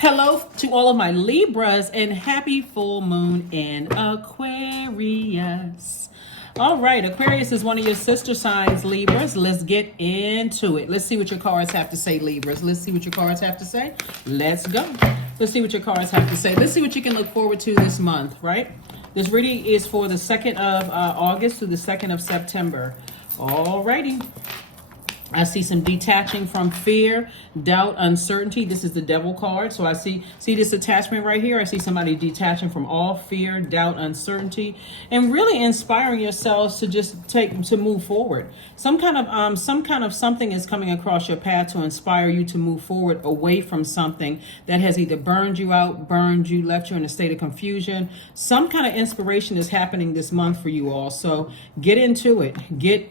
Hello to all of my Libras and happy full moon in Aquarius. All right, Aquarius is one of your sister signs, Libras. Let's get into it. Let's see what your cards have to say, Libras. Let's see what your cards have to say. Let's go. Let's see what your cards have to say. Let's see what you can look forward to this month, right? This reading is for the 2nd of August to the 2nd of September. All righty. I see some detaching from fear, doubt, uncertainty. This is the Devil card. So I see this attachment right here. I see somebody detaching from all fear, doubt, uncertainty, and really inspiring yourselves to just move forward. Some kind of something is coming across your path to inspire you to move forward away from something that has either burned you out, left you in a state of confusion. Some kind of inspiration is happening this month for you all. So get into it. We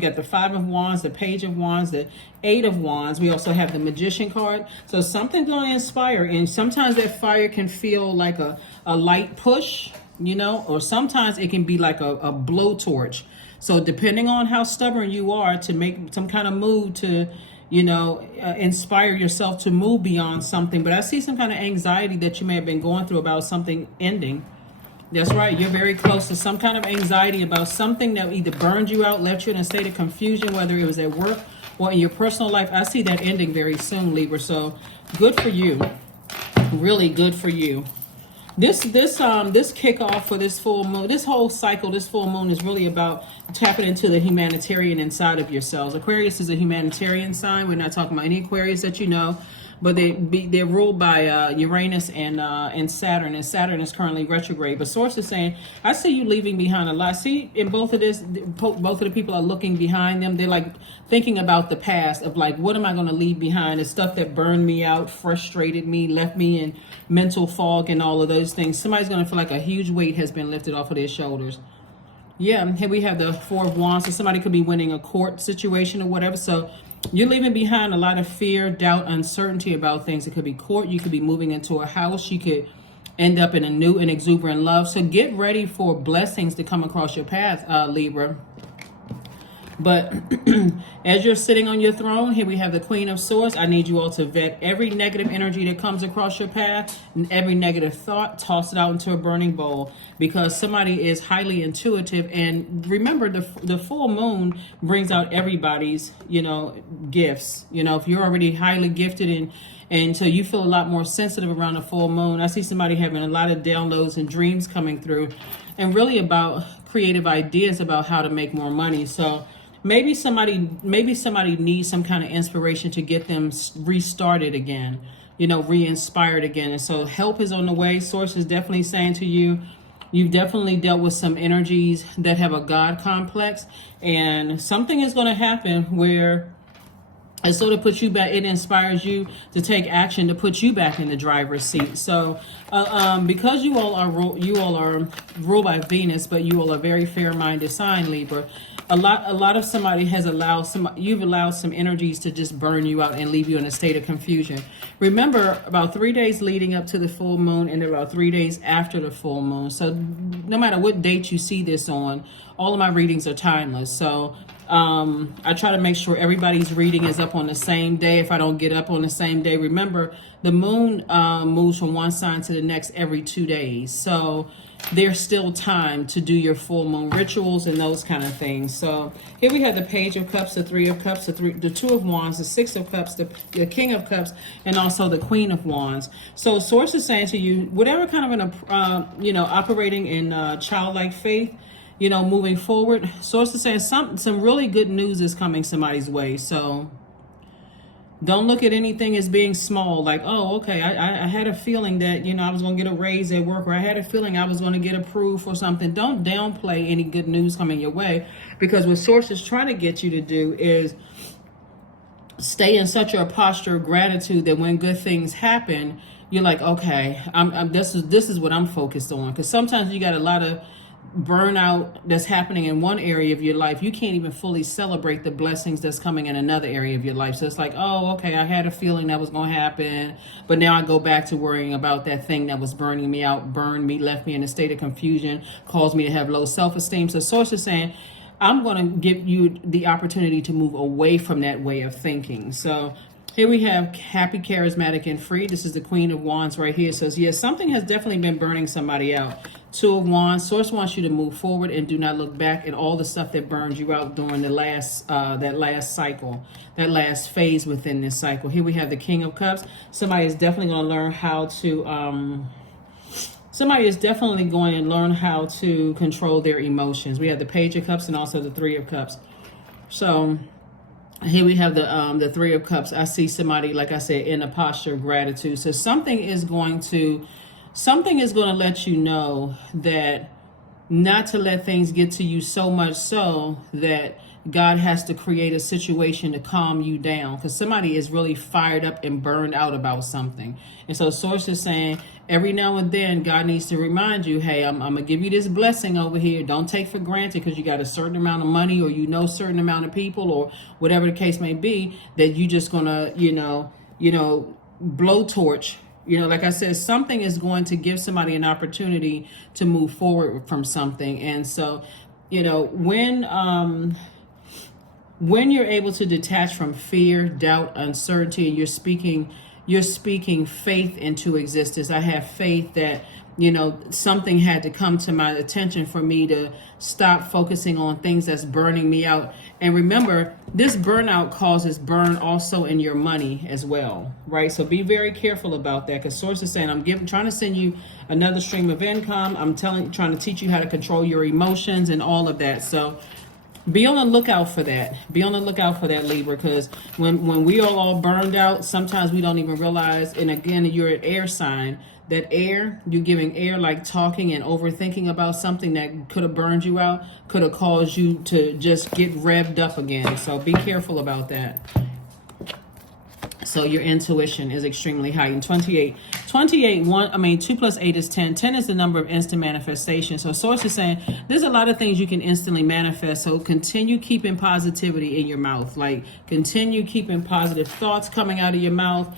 got the 5 of Wands, the Page of Wands, the 8 of Wands. We also have the Magician card. So something's going to inspire. And sometimes that fire can feel like a light push, or sometimes it can be like a blowtorch. So depending on how stubborn you are to make some kind of move to, inspire yourself to move beyond something. But I see some kind of anxiety that you may have been going through about something ending. That's right. You're very close to some kind of anxiety about something that either burned you out, left you in a state of confusion, whether it was at work or in your personal life. I see that ending very soon, Libra. So good for you. Really good for you. This kickoff for this full moon, this whole cycle, this full moon is really about tapping into the humanitarian inside of yourselves. Aquarius is a humanitarian sign. We're not talking about any Aquarius that you know. But they're ruled by Uranus and Saturn, and Saturn is currently retrograde. But source is saying, I see you leaving behind a lot. See, in both of the people are looking behind them. They're like thinking about the past of like, what am I going to leave behind? The stuff that burned me out, frustrated me, left me in mental fog, and all of those things. Somebody's going to feel like a huge weight has been lifted off of their shoulders. Yeah, here we have the 4 of Wands. So somebody could be winning a court situation or whatever. So you're leaving behind a lot of fear, doubt, uncertainty about things. It could be court. You could be moving into a house. You could end up in a new and exuberant love. So get ready for blessings to come across your path, Libra. But as you're sitting on your throne, here we have the Queen of Swords. I need you all to vet every negative energy that comes across your path, and every negative thought, toss it out into a burning bowl, because somebody is highly intuitive. And remember, the full moon brings out everybody's, gifts. If you're already highly gifted and so you feel a lot more sensitive around the full moon. I see somebody having a lot of downloads and dreams coming through, and really about creative ideas about how to make more money. So maybe somebody needs some kind of inspiration to get them restarted again, re-inspired again. And so help is on the way. Source is definitely saying to you, you've definitely dealt with some energies that have a God complex, and something is going to happen where it sort of puts you back. It inspires you to take action to put you back in the driver's seat. So, because you all are ruled by Venus, but you all are very fair-minded sign, Libra. A lot of somebody has you've allowed some energies to just burn you out and leave you in a state of confusion. Remember, about 3 days leading up to the full moon and about 3 days after the full moon. So, no matter what date you see this on, all of my readings are timeless. So I try to make sure everybody's reading is up on the same day. If I don't get up on the same day, remember the moon moves from one sign to the next every 2 days. So there's still time to do your full moon rituals and those kind of things. So here we have the Page of Cups, the 3 of Cups, the 2 of Wands, the 6 of Cups, the King of Cups, and also the Queen of Wands. So source is saying to you, whatever kind of operating in childlike faith, moving forward, source is saying some really good news is coming somebody's way. So don't look at anything as being small, like, oh, okay, I had a feeling that, I was going to get a raise at work, or I had a feeling I was going to get approved for something. Don't downplay any good news coming your way, because what source is trying to get you to do is stay in such a posture of gratitude that when good things happen, you're like, okay, this is what I'm focused on. Because sometimes you got a lot of burnout that's happening in one area of your life. You can't even fully celebrate the blessings that's coming in another area of your life. So it's like, oh, okay, I had a feeling that was going to happen, but now I go back to worrying about that thing that was burning me out, left me in a state of confusion, caused me to have low self-esteem. So source is saying, I'm going to give you the opportunity to move away from that way of thinking. So Here we have happy, charismatic, and free. This is the Queen of Wands right here. It says, yes, something has definitely been burning somebody out. Two of Wands. Source wants you to move forward and do not look back at all the stuff that burned you out during the last that last cycle, that last phase within this cycle. Here we have the King of Cups. Somebody is definitely going to learn how to control their emotions. We have the Page of Cups and also the Three of Cups. So here we have the Three of Cups. I see somebody, like I said, in a posture of gratitude. So something is going to let you know that not to let things get to you so much so that God has to create a situation to calm you down, because somebody is really fired up and burned out about something. And so Source is saying every now and then God needs to remind you, hey, I'm going to give you this blessing over here. Don't take for granted because you got a certain amount of money, or you know certain amount of people, or whatever the case may be, that you just going to, blowtorch. Like I said, something is going to give somebody an opportunity to move forward from something. And so, when you're able to detach from fear, doubt, uncertainty, and you're speaking faith into existence. I have faith that, something had to come to my attention for me to stop focusing on things that's burning me out. And remember, this burnout causes burn also in your money as well, right? So be very careful about that, because Source is saying, I'm trying to send you another stream of income. I'm trying to teach you how to control your emotions and all of that. So be on the lookout for that. Be on the lookout for that, Libra, because when we are all burned out, sometimes we don't even realize, and again, you're an air sign, that air, you're giving air, like talking and overthinking about something that could have burned you out, could have caused you to just get revved up again. So be careful about that. So your intuition is extremely heightened. 28, 2 plus 8 is 10. 10 is the number of instant manifestation. So Source is saying there's a lot of things you can instantly manifest. So continue keeping positivity in your mouth. Like, continue keeping positive thoughts coming out of your mouth.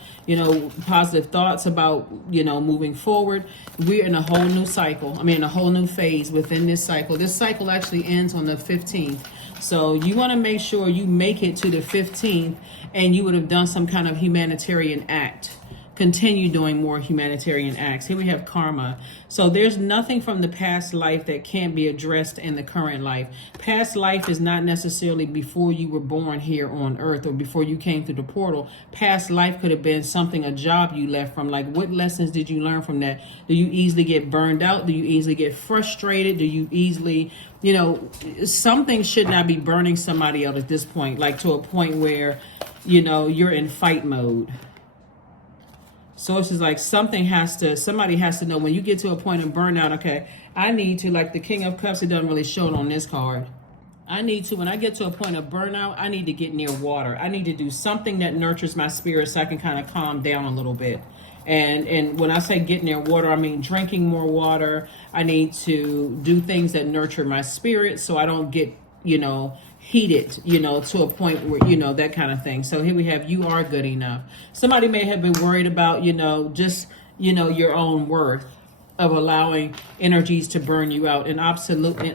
Positive thoughts about, moving forward. We're in a whole new cycle. In a whole new phase within this cycle. This cycle actually ends on the 15th. So you want to make sure you make it to the 15th, and you would have done some kind of humanitarian act. Continue doing more humanitarian acts. Here we have karma. So there's nothing from the past life that can't be addressed in the current life. Past life is not necessarily before you were born here on earth or before you came through the portal. Past life could have been something, a job you left from. Like, what lessons did you learn from that? Do you easily get burned out? Do you easily get frustrated? Do you easily, something should not be burning somebody out at this point, like to a point where, you're in fight mode. So it's just like somebody has to know when you get to a point of burnout, okay, I need to, like the King of Cups, it doesn't really show it on this card. When I get to a point of burnout, I need to get near water. I need to do something that nurtures my spirit so I can kind of calm down a little bit. And when I say get near water, I mean drinking more water. I need to do things that nurture my spirit so I don't get, heated, to a point where, that kind of thing. So here we have, you are good enough. Somebody may have been worried about, just, your own worth of allowing energies to burn you out. And absolutely,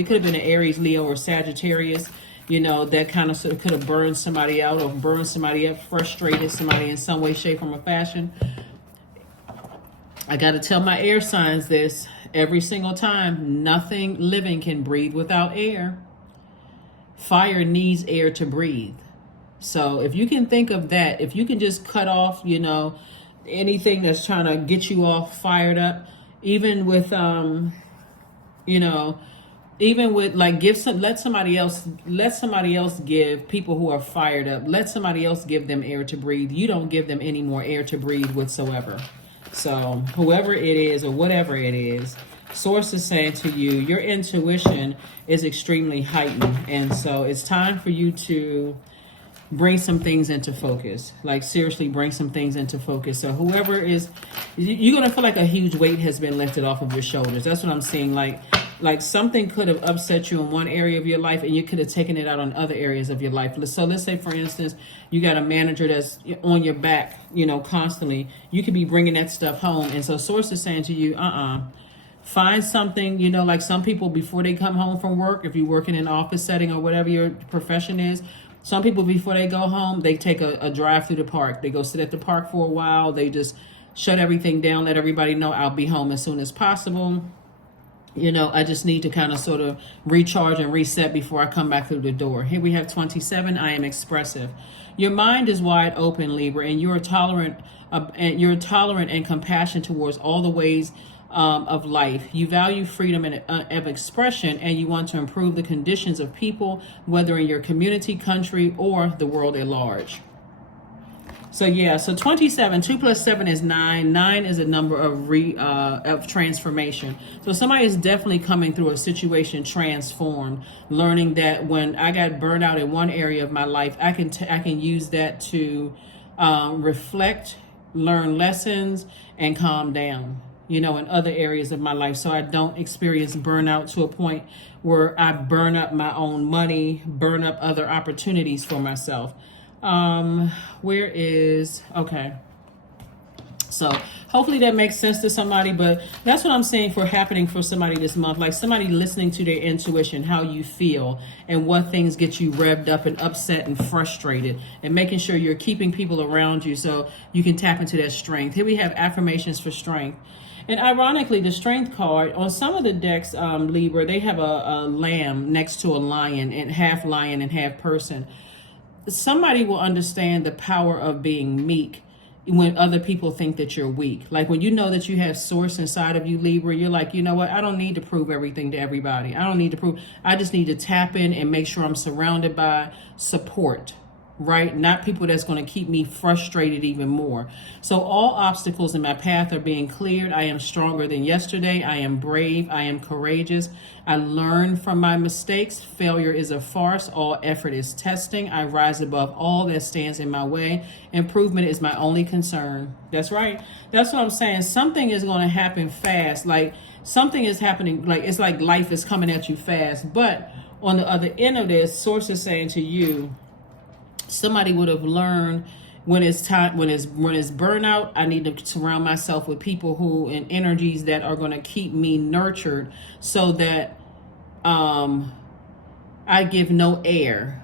it could have been an Aries, Leo, or Sagittarius, that kind of could have burned somebody out or burned somebody up, frustrated somebody in some way, shape, form, or fashion. I got to tell my air signs this every single time. Nothing living can breathe without air. Fire needs air to breathe. So if you can think of that, if you can just cut off, anything that's trying to get you all fired up, even with, like let somebody else give people who are fired up, let somebody else give them air to breathe. You don't give them any more air to breathe whatsoever. So whoever it is or whatever it is, Source is saying to you, your intuition is extremely heightened. And so it's time for you to bring some things into focus. Like, seriously, bring some things into focus. So whoever is, you're going to feel like a huge weight has been lifted off of your shoulders. That's what I'm seeing. Like something could have upset you in one area of your life and you could have taken it out on other areas of your life. So let's say, for instance, you got a manager that's on your back, constantly. You could be bringing that stuff home. And so Source is saying to you, find something, like some people before they come home from work, if you work in an office setting or whatever your profession is, Some people, before they go home, they take a drive through the park. They go sit at the park for a while. They just shut everything down, let everybody know I'll be home as soon as possible. You know, I just need to kind of sort of recharge and reset before I come back through the door. Here we have 27. I am expressive. Your mind is wide open, Libra, and you're tolerant and compassionate towards all the ways of life. You value freedom of expression, and you want to improve the conditions of people, whether in your community, country, or the world at large. So yeah, so 27, 2 plus 7 is 9. 9 is a number of transformation. So somebody is definitely coming through a situation transformed, learning that when I got burned out in one area of my life, I can use that to reflect, learn lessons, and calm down, you know, in other areas of my life, so I don't experience burnout to a point where I burn up my own money, burn up other opportunities for myself. Okay. So hopefully that makes sense to somebody, but that's what I'm saying for happening for somebody this month. Like somebody listening to their intuition, how you feel and what things get you revved up and upset and frustrated, and making sure you're keeping people around you so you can tap into that strength. Here we have affirmations for strength. And ironically, the strength card on some of the decks, Libra, they have a lamb next to a lion and half person. Somebody will understand the power of being meek when other people think that you're weak. Like when you know that you have source inside of you, Libra, you're like, you know what? I don't need to prove everything to everybody. I just need to tap in and make sure I'm surrounded by support, right? Not people that's going to keep me frustrated even more. So all obstacles in my path are being cleared. I am stronger than yesterday. I am brave. I am courageous. I learn from my mistakes. Failure is a farce. All effort is testing. I rise above all that stands in my way. Improvement is my only concern. That's right. That's what I'm saying. Something is going to happen fast. Like something is happening. Like it's like life is coming at you fast. But on the other end of this, source is saying to you, somebody would have learned when it's burnout, I need to surround myself with people who and energies that are going to keep me nurtured, so that I give no air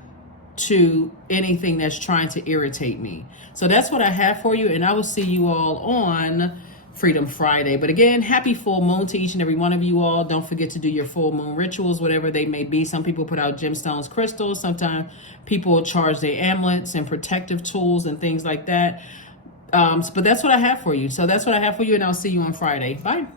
to anything that's trying to irritate me. So that's what I have for you, and I will see you all on Freedom Friday. But again, happy full moon to each and every one of you all. Don't forget to do your full moon rituals, whatever they may be. Some people put out gemstones, crystals. Sometimes people charge their amulets and protective tools and things like that. But that's what I have for you. So that's what I have for you, and I'll see you on Friday. Bye.